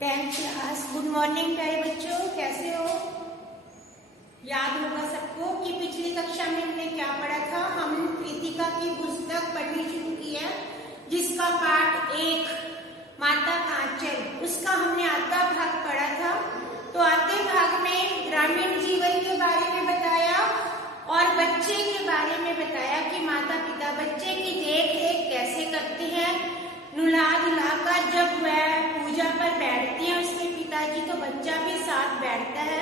10th class. Good morning प्यारे बच्चों, कैसे हो? याद होगा सबको कि पिछली कक्षा में हमने क्या पढ़ा था। हम कृतिका की पुस्तक पढ़नी शुरू की है, जिसका पाठ 1 माता का आंचल, उसका हमने आधा भाग पढ़ा था। तो आधे भाग में ग्रामीण जीवन के बारे में बताया और बच्चे के बारे में बताया कि माता पिता बच्चे की देख रेख कैसे करते हैं। नुला धुलाकर जब वह पूजा पर बैठती है उसके पिताजी, तो बच्चा भी साथ बैठता है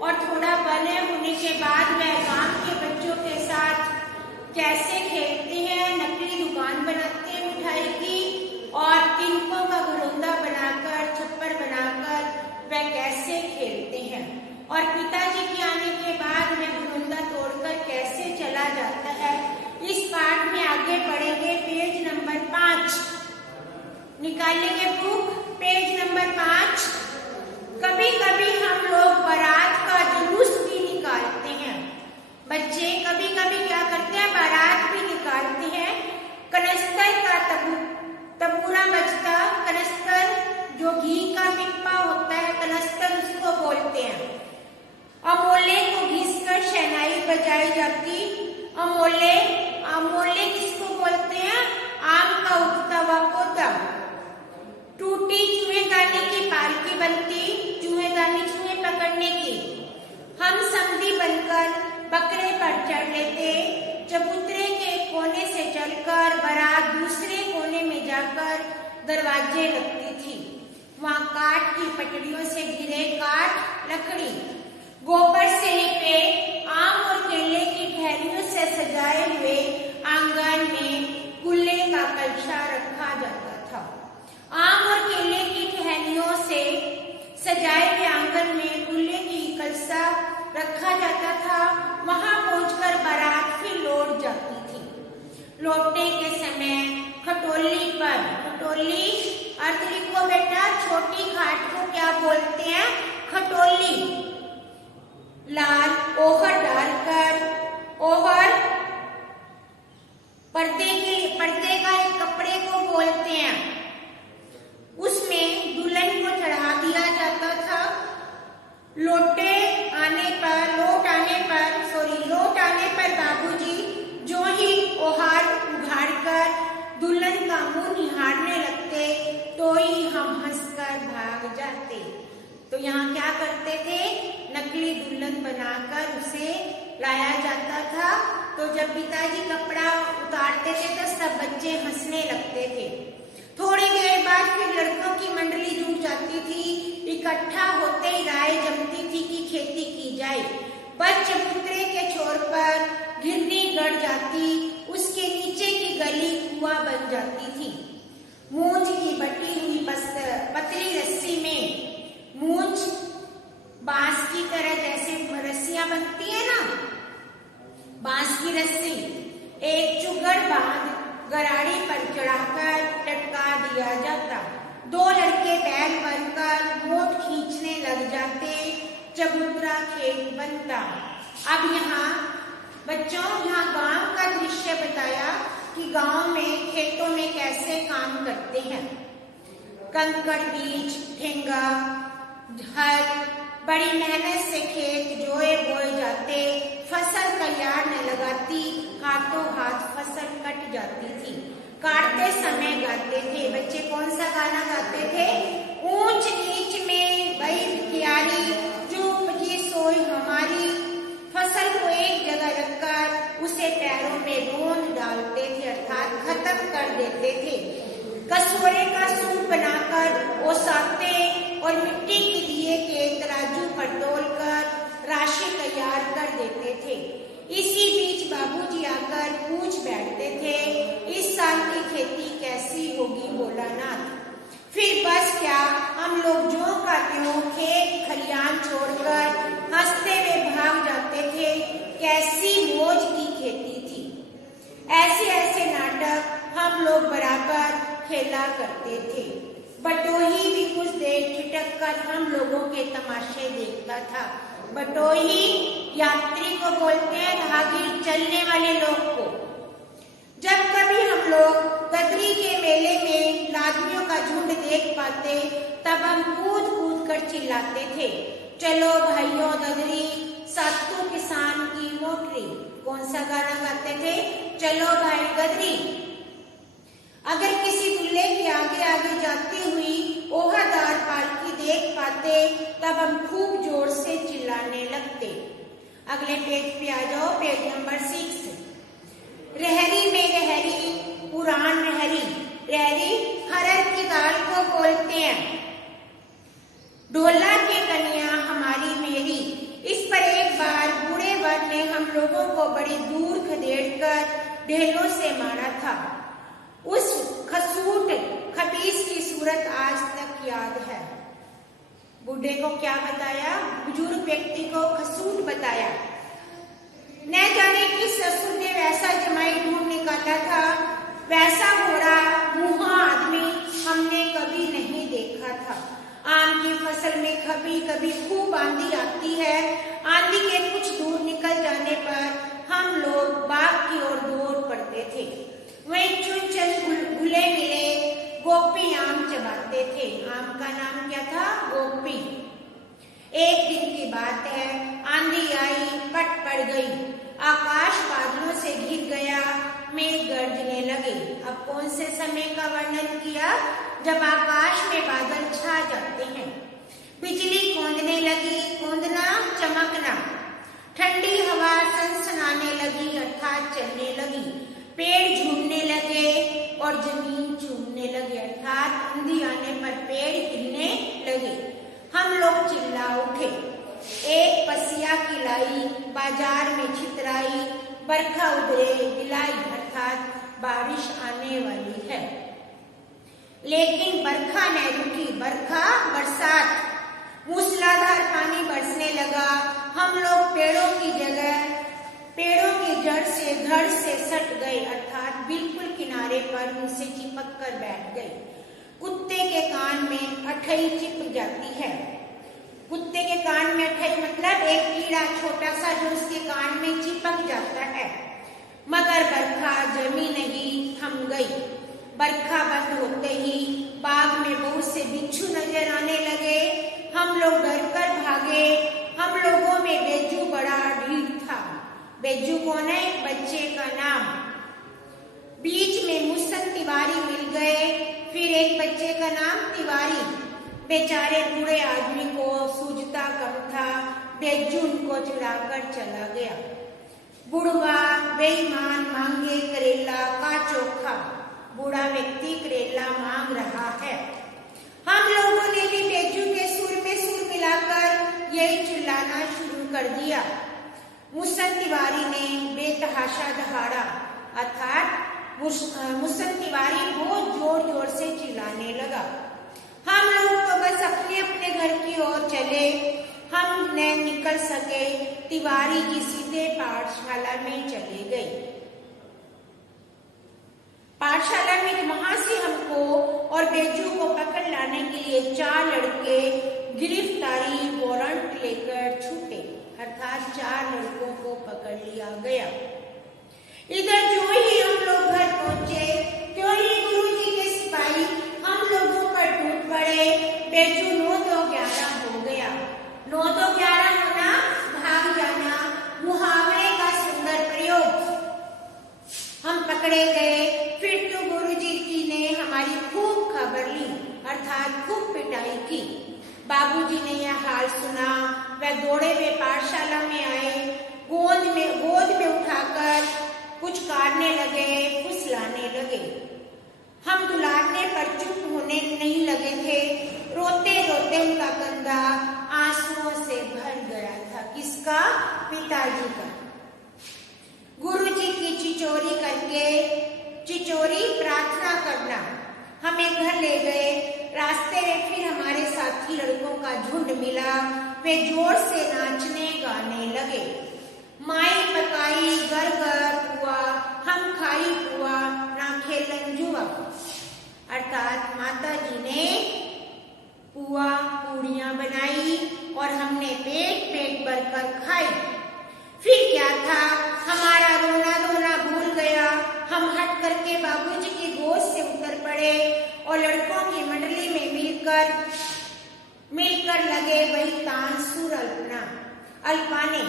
और थोड़ा बड़े होने के बाद वह गांव के बच्चों के साथ कैसे खेलते हैं, नकली दुकान बनाते हैं मिठाई की और तिनकों का घरौंदा बनाकर, छप्पर बनाकर वह कैसे खेलते हैं। और पिताजी के आने के बाद वह घरौंदा तोड़कर कैसे चला जाता है। इस पाठ में आगे पढ़ेंगे। पेज नंबर 5 निकालेंगे बुक, पेज नंबर 5। कभी कभी हम लोग बारात का जुलूस भी निकालते हैं। बच्चे कभी कभी क्या करते हैं, बारात भी निकालते हैं। कनस्तर का तबूरा बजता, कनस्तर जो घी का पिप्पा होता है, कनस्तर उसको बोलते हैं। अमोले को घिसकर शहनाई बजाई जाती। अमोले अमोले किसको बोलते हैं? आम का उगता हुआ पौधा। टूटी चूहेदानी की पालकी बनती, चूहेदानी चूहे पकड़ने की। हम समधी बनकर बकरे पर चढ़ लेते। चबूतरे के कोने से चलकर बारात दूसरे कोने में जाकर दरवाजे लगती थी। वहाँ काठ की पटड़ियों से घिरे काठ, लकड़ी, गोबर से लिपे आम और केले की टहनियों से सजाए हुए आंगन में कुल्ले का कलशा रखा जाता था। आम और केले की टहनियों से सजाए हुए आंगन में कुल्ले की कलशा रखा जाता था। वहां पहुंचकर बारात फिर लौट जाती थी। लौटने के समय खटोली पर, खटोली अर्थ लिखो बेटा, छोटी घाट को क्या बोलते हैं? खटोली। लाल ओहर डालकर, ओहर पर्दे का एक कपड़े को बोलते हैं, उसमें दुल्हन को चढ़ा दिया जाता था। लौट आने पर बाबूजी जो ही ओहार उघाड़कर दुल्हन का मुंह निहारने लगते तो ही हम हंसकर भाग जाते। तो यहाँ क्या करते थे? नकली दुल्हन बनाकर उसे लाया जाता था। तो जब पिताजी कपड़ा उतारते थे तो सब बच्चे हंसने लगते थे। थोड़ी देर बाद फिर लड़कों की मंडली जुट जाती थी। इकट्ठा होते ही राय जमती थी कि खेती की जाए। बस चबूतरे के छोर पर घिरनी गड़ जाती, उसके नीचे की गली कुआं बन जाती थी। मूंज की बटी हुई पतली रस्सी में, मूंज बांस की तरह जैसे रस्सियां बनती है ना, बांस की रस्सी, एक चुगड़ बांध गराड़ी पर चढ़ाकर लटका दिया जाता। 2 लड़के बैल बनकर मोट खींचने लग जाते। चबूतरा खेत बनता। अब यहाँ बच्चों, यहाँ गांव का दृश्य बताया कि गांव में खेतों में कैसे काम करते हैं। कंकड़, बीज, ठेंगा, हल, बड़ी मेहनत से खेत जोए बोए जाते। फसल तैयार न लगाती, हाथों हाथ फसल कट जाती थी। काटते समय गाते थे बच्चे। कौन सा गाना गाते थे? ऊंच नीच में गई क्यारी, जो उपजी सोई हमारी। फसल को एक जगह रखकर उसे पैरों में रोंद डालते थे, अर्थात खत्म कर देते थे। कसोरे का सूप बनाकर ओसाते और मिट्टी के दिए के तराजू पर तोलकर राशि तैयार कर देते थे। इसी बीच बाबूजी आकर पूछ बैठते थे, इस साल की खेती कैसी होगी भोलानाथ। फिर बस क्या, हम लोग ज्यों का त्यों खेत खलियान छोड़कर हंसते हुए भाग जाते थे। कैसी मौज की खेती थी। ऐसे ऐसे नाटक हम लोग बराबर खेला करते थे। बटोही भी कुछ देर ठिठक कर हम लोगों के तमाशे देखता था। बटोही यात्री को बोलते हैं, राहगीर, चलने वाले लोग को। जब कभी हम लोग गदरी के मेले में लादमियों का झुंड देख पाते तब हम कूद कूद कर चिल्लाते थे, चलो भाइयों ददरी सातों किसान की मोटरी। कौन सा गाना गाते थे? चलो भाई गदरी। अगर किसी दूल्हे के आगे आगे जाती हुई ओहादार पालकी देख पाते तब हम खूब जोर से चिल्लाने लगते। अगले पेज पे आ जाओ, पेज नंबर 6। रहरी में रहरी पुराण रहरी। रहरी हरर की दाल को बोलते हैं। ढोला के कन्या हमारी मेरी। इस पर एक बार बूढ़े वर ने हम लोगों को बड़ी दूर खदेड़कर ढेलों से मारा था। उस खसूट खबीस की सूरत आज तक याद है। बूढ़े को क्या बताया? बुजुर्ग व्यक्ति को खसूट बताया। न जाने किस ससुर ने वैसा जमाई ढूंढ निकाला था, वैसा घोड़ा मुहा आदमी हमने कभी नहीं देखा था। आम की फसल में कभी कभी खूब आंधी आती है। आंधी के कुछ दूर निकल जाने पर हम लोग बाग की ओर दौड़ पड़ते थे। वहीं चुन चुन घुले मिले गोपी आम चबाते थे। आम का नाम क्या था? गोपी। एक दिन की बात है, आंधी आई, पट पड़ गई, आकाश बादलों से घिर गया, मेघ गरजने लगे। अब कौन से समय का वर्णन किया? जब आकाश में बादल छा जाते हैं। बिजली कौंधने लगी, कौंधना चमकना। ठंडी हवा सनसनाने लगी अर्थात चलने लगी। पेड़ झूमने लगे और जमीन चूमने लगे अर्थात आंधी आने पर पेड़ हिलने लगे। हम लोग चिल्ला उठे। एक पसिया की लाई बाजार में छितराई, बरखा उधरे गिलाई अर्थात बारिश आने वाली है। लेकिन बरखा न रुकी, बरखा बरसात, मूसलाधार पानी बरसने लगा। हम लोग पेड़ों की जगह पेड़ों की जड़ से धड़ से सट गए अर्थात बिल्कुल किनारे पर उनसे चिपक कर बैठ गए। कुत्ते के कान में अठई चिपक जाती है। कुत्ते के कान में अठई मतलब एक कीड़ा छोटा सा जो उसके कान में चिपक जाता है। मगर बरखा जमी नहीं, थम गई। बरखा बंद होते ही बाग में बहुत से बिच्छू नजर आने लगे। हम लोग डर कर भागे। हम लोगों में बेजू बड़ा ढीठ था। बेजू कौन है? एक बच्चे का नाम। बीच में मुसन तिवारी मिल गए, फिर एक बच्चे का नाम तिवारी। बेचारे बूढ़े आदमी को सूझता कम था, बेजू उनको चुराकर चला गया। बुढ़वा बेईमान मांगे करेला का चोखा। बूढ़ा व्यक्ति करेला मांग रहा है। हम लोगों ने भी बेजू के सुर में सुर मिलाकर यही चिल्लाना शुरू कर दिया। मुसन तिवारी ने बेतहाशा दहाड़ा अर्थात मुसन तिवारी बहुत जोर जोर से चिल्लाने लगा। हम लोग तो बस अपने अपने घर की ओर चले। हम न निकल सके। तिवारी जी सीधे पाठशाला में चले गए। पाठशाला में वहां से हमको और बेजू को पकड़ लाने के लिए 4 लड़के गिरफ्तारी वारंट लेकर छूटे अर्थात 4 लड़कों को पकड़ लिया गया। इधर जो ही हम लोग घर पहुंचे त्यों ही गुरुजी के सिपाही हम लोगों पर टूट पड़े। बेजू 9-2-11 हो गया। 9-2-11 होना भाग जाना, मुहावरे का सुंदर प्रयोग। हम पकड़े गए। फिर तो गुरुजी की ने हमारी खूब खबर ली अर्थात खूब पिटाई की। बाबूजी ने यह हाल सुना, वह दौड़े हुए पाठशाला में आए। गोद में उठाकर कुछ काटने लगे, फुसलाने लगे। हम दुलारने पर चुप होने नहीं लगे थे। रोते रोते उनका कंधा आंसुओं से भर गया था। किसका? पिताजी का। गुरुजी की चिचोरी करके, चिचोरी प्रार्थना करना, हमें घर ले गए। रास्ते में फिर हमारे साथी लड़कों का झुंड मिला। वे जोर से नाचने गाने लगे। माई पकाई घर घर पुआ, हम खाई पुआ ना खेलन जुआ अर्थात माता जी ने पुआ पूड़ियां बनाई और हमने पेट पेट भरकर खाई। फिर क्या था, हमारा रोना धोना भूल गया। हम हट करके बाबूजी की गोद से उतर पड़े और लड़कों की मंडली में मिल मिलकर लगे वही तानसुर अल्पाने।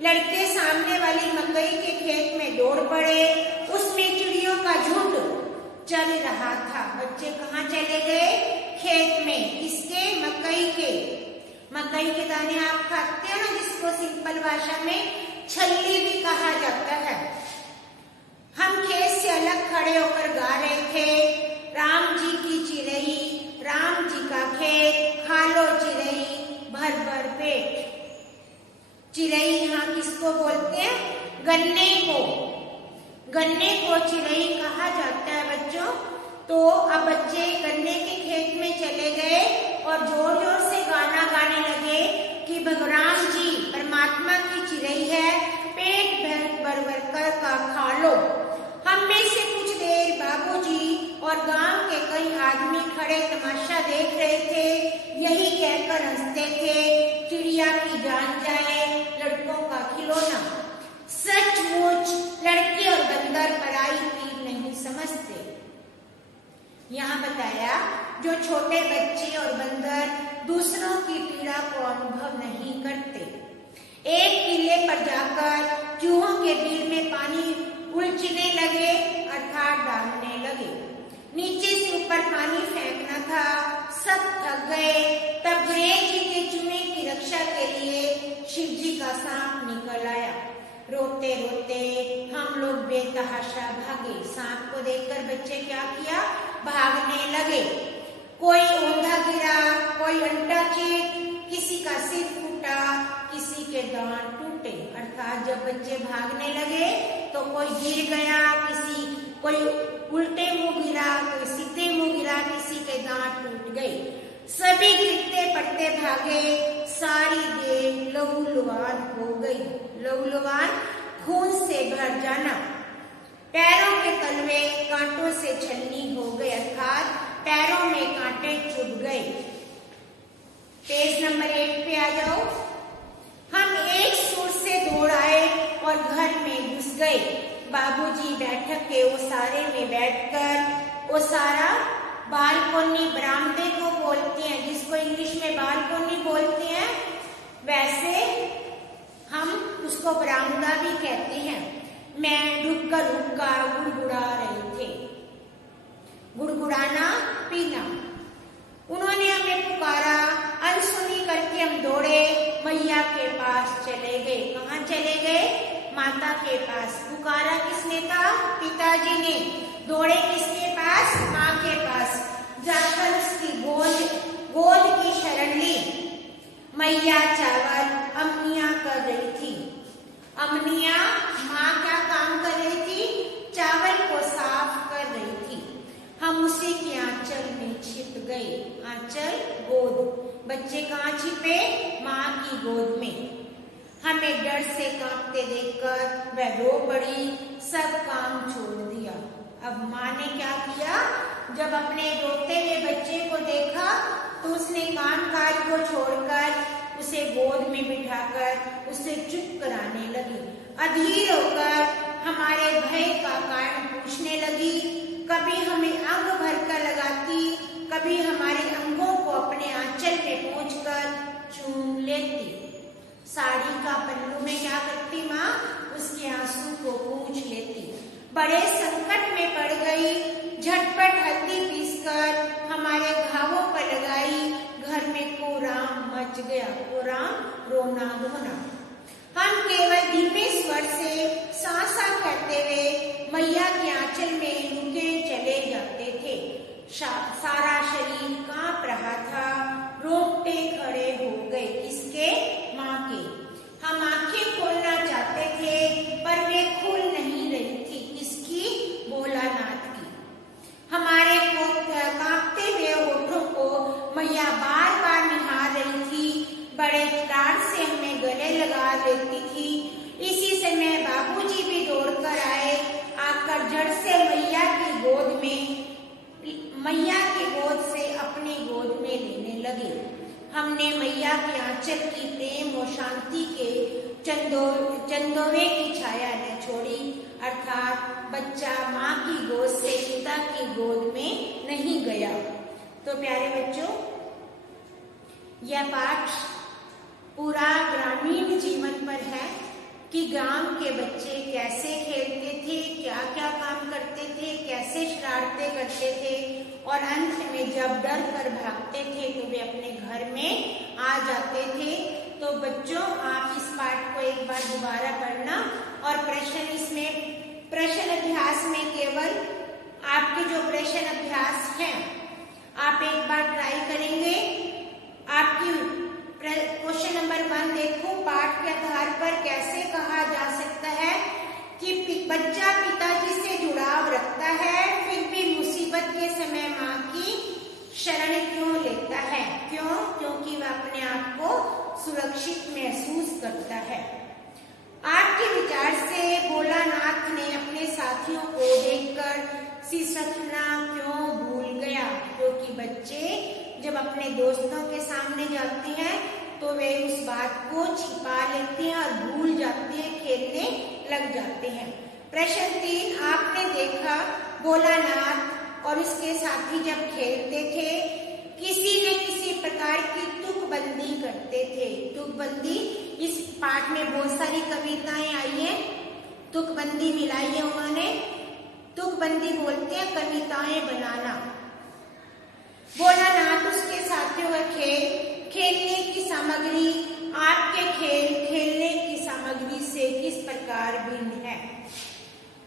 लड़के सामने वाली मकई के खेत में दौड़ पड़े। उसमें चिड़ियों का झुंड चल रहा था। बच्चे कहाँ चले गए? खेत में। किसके? मकई के। मकई के दाने आप खाते हो ना, जिसको सिंपल भाषा में छल्ली भी कहा जाता है। हम खेत से अलग खड़े होकर गा रहे थे, राम जी की चिरई, राम जी का खेत, खा लो चिरई भर भर पेट। चिरई यहाँ किसको बोलते हैं? गन्ने को। गन्ने को चिरई कहा जाता है बच्चों। तो अब बच्चे गन्ने के खेत में चले गए और जोर जोर से गाना गाने लगे कि भगवान जी परमात्मा की चिरई है, पेट भर भर कर का खा लो। हम में से कुछ देर बाबूजी और गांव के कई आदमी खड़े तमाशा देख रहे थे। यही कहकर हंसते थे, चिड़िया की जान जाए लड़कों का खिलौना। सचमुच लड़के और बंदर पराई पीर नहीं समझते। यहाँ बताया, जो छोटे बच्चे और बंदर दूसरों की पीड़ा को अनुभव नहीं करते। एक किले पर जाकर चूहों के बिल में पानी उलझने लगे, अर्थात डालने लगे। नीचे से ऊपर पानी फेंकना था, सब थक गए। तब गणेश जी के चूहे की रक्षा के लिए शिव जी का सांप निकल आया। रोते रोते हम लोग बेतहाशा भागे। सांप को देखकर बच्चे क्या किया? भागने लगे। कोई औंधा गिरा, कोई अंटा चीट, किसी का सिर फूटा, किसी के दांत टूटे। अर्थात जब बच्चे भागने लगे तो कोई गिर गया, कोई उल्टे मुंह गिरा, कोई सीधे मुंह गिरा, किसी के दांत टूट गए। सभी गिरते पड़ते भागे। सारी देह लहूलुहान हो गई। लहूलुहान खून से भर जाना। पैरों के तलवे कांटों से छलनी हो गए, अर्थात पैरों में कांटे चुभ गए। पेज नंबर 1 पे आ जाओ। हम एक सुर से दौड़ आए और घर में घुस गए। बाबूजी बैठक के ओसारे में बैठकर, ओसारा बालकोनी बरामदे को बोलते हैं, जिसको इंग्लिश में बालकोनी बोलते हैं, वैसे हम उसको बरामदा भी कहते हैं। मैं रुक कर गुड़गुड़ा रहे थे। गुड़गुड़ाना, पीना। उन्होंने हमें पुकारा। अनसुनी करके हम दौड़े, मैया के पास चले गए। कहाँ चले गए? माता के पास। पुकारा किसने था? पिताजी ने। दौड़े किसके पास? माँ के पास। जाकर उसकी गोद की शरण ली। मैया चावल अम्मियाँ कर रही थी। अम्मियाँ, माँ क्या काम कर रही थी? चावल को साफ कर रही थी। हम उसी के आंचल में छिप गए। आंचल, गोद। बच्चे कहाँ छिपे? माँ की गोद में। हमें डर से कांपते देखकर वह रो पड़ी, सब काम छोड़ दिया। अब माँ ने क्या किया? जब अपने रोते हुए बच्चे को देखा तो उसने कामकाज को छोड़कर उसे गोद में बिठाकर उसे चुप कराने लगी। अधीर होकर हमारे भय का कारण पूछने लगी। कभी हमें अंग भर कर लगाती, कभी हमारे अंगों को अपने आंचल में पहुंचकर चूम लेती। साड़ी का पल्लू में क्या करती माँ? उसके आंसू को पूंछ लेती। बड़े संकट में पड़ गई। झटपट हल्दी पीसकर हमारे घावों पर लगाई। घर में कोराम मच गया। कोराम, रोना धोना। हम केवल धीमे स्वर से सांसा करते हुए मैया के आंचल में रुके चले जाते थे। सारा शरीर कांप रहा था। रोंगटे खड़े हो गए। किसके? माँ के। हम आंखें खोलना चाहते थे पर वे खुल नहीं रही थी। किसकी? भोलानाथ की। हमारे कांपते हुए होठों को मैया बार बार निहार रही थी। बड़े प्यार से हमें गले लगा देती थी। इसी समय बाबूजी भी दौड़कर आए। आकर जड़ से मैया की गोद से अपनी गोद में लेने लगे। हमने मैया के आंचल की प्रेम और शांति के चंदोवे की छाया न छोड़ी, अर्थात बच्चा माँ की गोद से पिता की गोद में नहीं गया। तो प्यारे बच्चों, यह पाठ पूरा ग्रामीण जीवन पर है कि गांव के बच्चे कैसे खेलते थे, क्या क्या काम करते थे, कैसे शरारतें करते थे और अंत में जब डर कर भागते थे तो वे अपने घर में आ जाते थे। तो बच्चों, आप इस पाठ को एक बार दोबारा पढ़ना और प्रश्न अभ्यास में केवल आपके जो प्रश्न अभ्यास हैं आप एक बार ट्राई करेंगे। आपकी क्वेश्चन नंबर 1 देखो, पाठ के आधार पर कैसे कहा जा सकता है कि बच्चा पिताजी से जुड़ाव रखता है फिर भी मुसीबत के समय माँ की शरण क्यों लेता है? क्यों? क्योंकि वह अपने आप को सुरक्षित महसूस करता है। आपके विचार से भोलानाथ ने अपने साथियों को देखकर सिसकना क्यों भूल गया? क्योंकि बच्चे जब अपने दोस्तों के सामने जाते हैं तो वे उस बात को छिपा लेते हैं और भूल जाते हैं, खेलने लग जाते हैं। प्रश्न 3, आपने देखा भोलानाथ और उसके साथी जब खेलते थे किसी न किसी प्रकार की तुकबंदी करते थे। तुकबंदी, इस पाठ में बहुत सारी कविताएं आई हैं, तुकबंदी मिलाई है उन्होंने। तुकबंदी बोलते हैं कविताएं बनाना। भोलानाथ उसके साथियों का खेलने की सामग्री आपके खेलने की सामग्री से किस प्रकार भिन्न है?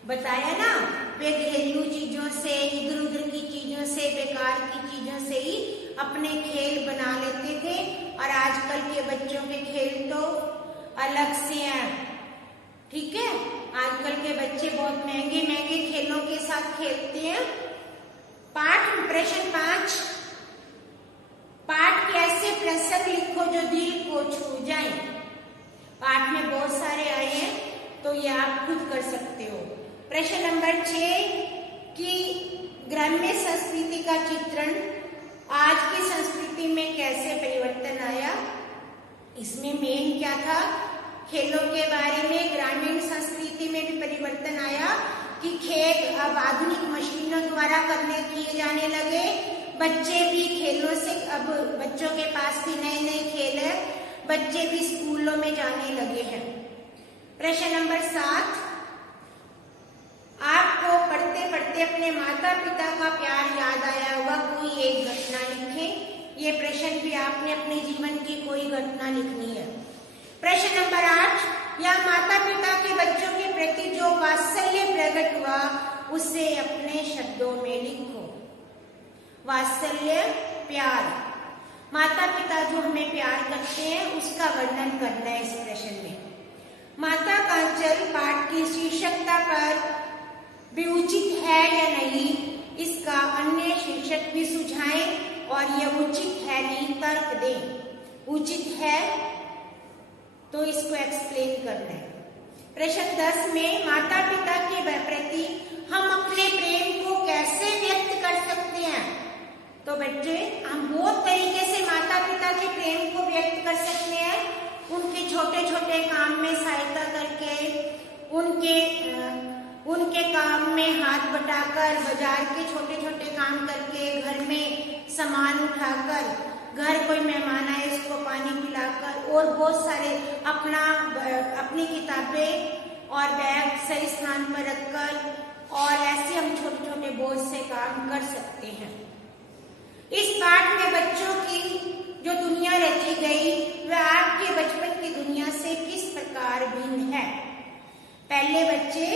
बताया ना, वे घरेलू चीजों से, इधर उधर की चीजों से, बेकार की चीजों से ही अपने खेल बना लेते थे और आजकल के बच्चों के खेल तो अलग से हैं। ठीक है, आजकल के बच्चे बहुत महंगे महंगे खेलों के साथ खेलते हैं। प्रश्न 5, पाठ के ऐसे प्रसंग लिखो जो दिल को छू जाए। पाठ में बहुत सारे आए हैं तो ये आप खुद कर सकते हो। प्रश्न नंबर 6 कि ग्राम्य संस्कृति का चित्रण आज की संस्कृति में कैसे परिवर्तन आया? इसमें मेन क्या था? खेलों के बारे में ग्रामीण संस्कृति में भी परिवर्तन आया कि खेल अब आधुनिक मशीनों द्वारा किए जाने लगे। बच्चे भी खेलों से, अब बच्चों के पास भी नए नए खेल है, बच्चे भी स्कूलों में जाने लगे हैं। प्रश्न नंबर 7, आपको पढ़ते पढ़ते अपने माता पिता का प्यार याद आया होगा, कोई एक घटना लिखें। ये प्रश्न भी आपने अपने जीवन की कोई घटना लिखनी है। प्रश्न नंबर 8, या माता पिता के बच्चों के प्रति जो वात्सल्य प्रकट हुआ उसे अपने शब्दों में लिखो। वात्सल्य, प्यार, माता पिता जो हमें प्यार करते हैं उसका वर्णन करना है इस प्रश्न में। माता का अंचल पाठ की शीर्षकता पर भी उचित है या नहीं, इसका अन्य शीर्षक भी सुझाएं और यह उचित है नहीं तर्क दें। उचित है तो इसको एक्सप्लेन करना है। प्रश्न 10 में माता पिता के प्रति हम अपने प्रेम को कैसे व्यक्त कर सकते हैं? तो बच्चे, हम बहुत तरीके से माता पिता के प्रेम को व्यक्त कर सकते हैं। उनके छोटे छोटे काम में सहायता करके, उनके काम में हाथ बटाकर, बाजार के छोटे छोटे काम करके, घर में सामान उठाकर, घर कोई मेहमान आए उसको पानी पिलाकर और बहुत सारे अपनी किताबें और बैग सही स्थान पर रखकर और ऐसे हम छोटे छोटे बहुत से काम कर सकते हैं। इस पाठ में बच्चों की जो दुनिया रची गई वह आपके बचपन की दुनिया से किस प्रकार भिन्न है? पहले बच्चे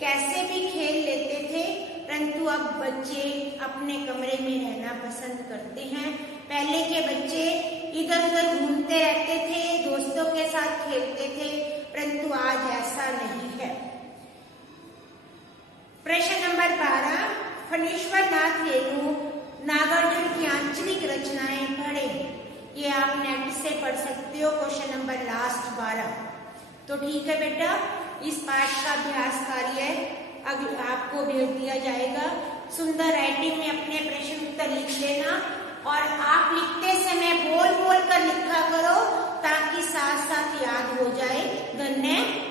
कैसे भी खेल लेते थे, परंतु अब बच्चे अपने कमरे में रहना पसंद करते हैं। पहले के बच्चे इधर उधर घूमते रहते थे, दोस्तों के साथ खेलते थे, परंतु आज ऐसा नहीं है। प्रश्न नंबर 12, फणीश्वर नाथ रेणु नागार्जुन की आंचलिक रचनाएं पढ़ें। ये आप नेट से पढ़ सकते हो, क्वेश्चन नंबर लास्ट 12। तो ठीक है बेटा, इस पाठ का अभ्यास कार्य अगर आपको भेज दिया जाएगा। सुंदर राइटिंग में अपने प्रश्न उत्तर लिख लेना और आप लिखते समय बोल बोल कर लिखा करो ताकि साथ साथ याद हो जाए। धन्यवाद।